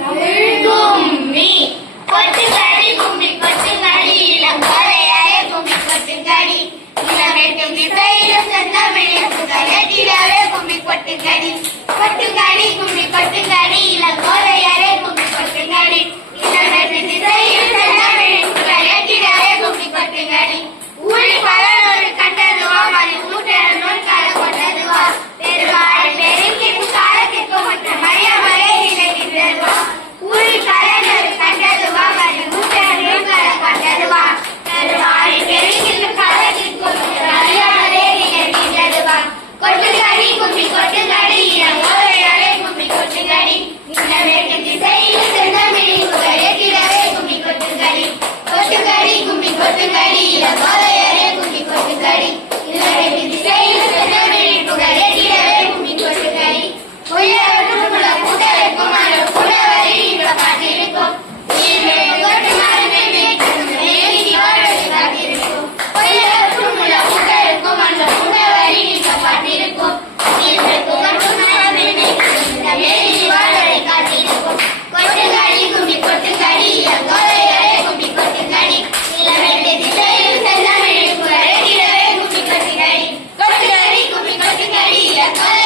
கும்மி கொட்டுங்கடி கும்மி கொட்டுங்கடி இளங்கோதையாரே கும்மி கொட்டுங்கடி இளவெட்டும் திசையிலும் செந்தமிழில் புகழத்திலே கும்மி கொட்டுங்கடி கொட்டுங்கடி கும்மி கொட்டுங்கடி இளங்கோதையாரே கும்மி கொட்டுங்கடி இளவெட்டும் திசையிலும் செந்தமிழில் புகழத்திலே கும்மி கொட்டுங்கடி ஊழி பலனொரு கண்டதுவா மணி ஊற்றல் நூல் கால கொண்டதுவா பெருவாழ் பெருக்கிற்கும் காலத்திற்கும் மற்ற மரியாமலே நிலைக்கின்றதுவா ஊழி பலனொரு கண்டதுவா மணி ஊற்றல் நூல் கால கொண்டதுவா பெருவாழ் பெருக்கிற்கும் காலத்திற்கும் மற்ற மரியாமலே நிலைக்கின்றதுவா கொட்டுங்கடி கும்மி கொட்டுங்கடி இளங்கோதையாரே கும்மி கொட்டுங்கடி இளவெட்டும் திசையிலும் செந்தமிழில் புகழத்திலே கும்மி கொட்டுங்கடி கொட்டுங்கடி கும்மி கொட்டுங்கடி இளங்கோதையாரே கும்மி கொட்டுங்கடி இளவெட்டும் திசையிலும் செந்தமிழில் புகழத்திலே கும்மி கொட்டுங்கடி உயரற்றும் உள்ள கூட்டருக்கும் அந்த புலவரை இன்று காத்திருக்கும் கொட்டு மரமே மேலி சிவாழி காத்திருக்கும் உயரற்றும் உள்ள கூட்டருக்கும் அந்த புலவரை இன்று காத்திருக்கும் கொட்டு மரமே மேலி சிவாழி காத்திருக்கும் கொட்டுங்கடி கும்மி கொட்டுங்கடி இளங்கோதையாரே கும்மி கொட்டுங்கடி இளவெட்டும் திசையிலும் செந்தமிழில் புகழத்திலே கும்மி கொட்டுங்கடி கொட்டுங்கடி கும்மி கொட்டுங்கடி இளங்கோதையாரே